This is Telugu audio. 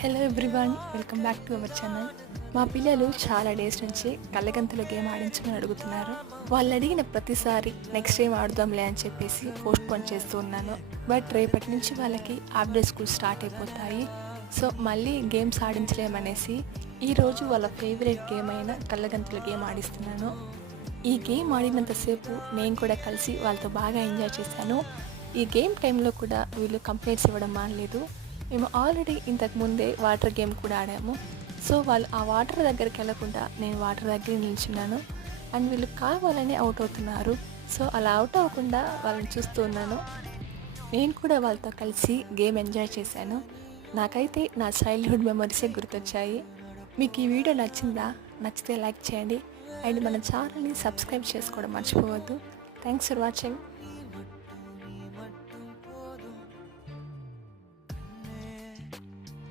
Hello everyone, welcome back to our channel. మా పిల్లలు చాలా డేస్ నుంచి కళ్ళగంతుల గేమ్ ఆడించమని అడుగుతున్నారు. వాళ్ళు అడిగిన ప్రతిసారి నెక్స్ట్ టైం ఆడుదాంలే అని చెప్పేసి పోస్ట్ పోన్ చేస్తూ ఉన్నాను. బట్ రేపటి నుంచి వాళ్ళకి హాఫ్ డే స్కూల్ స్టార్ట్ అయిపోతాయి. సో మళ్ళీ గేమ్స్ ఆడించలేమనేసి ఈరోజు వాళ్ళ ఫేవరెట్ గేమ్ అయిన కళ్ళగంతుల గేమ్ ఆడిస్తున్నాను. ఈ గేమ్ ఆడినంతసేపు నేను కూడా కలిసి వాళ్ళతో బాగా ఎంజాయ్ చేశాను. ఈ గేమ్ టైంలో కూడా వీళ్ళు కంప్లైంట్స్ ఇవ్వడం మానలేదు. మేము ఆల్రెడీ ఇంతకు ముందే వాటర్ గేమ్ కూడా ఆడాము. సో వాళ్ళు ఆ వాటర్ దగ్గరికి వెళ్ళకుండా నేను వాటర్ దగ్గర నిల్చున్నాను. అండ్ వీళ్ళు కావాలని అవుట్ అవుతున్నారు. సో అలా అవుట్ అవ్వకుండా వాళ్ళని చూస్తూ ఉన్నాను. నేను కూడా వాళ్ళతో కలిసి గేమ్ ఎంజాయ్ చేశాను. నాకైతే నా చైల్డ్హుడ్ మెమరీసే గుర్తొచ్చాయి. మీకు ఈ వీడియో నచ్చిందా? నచ్చితే లైక్ చేయండి అండ్ మన ఛానల్ని సబ్స్క్రైబ్ చేసుకోవడం మర్చిపోవద్దు. Thanks for watching.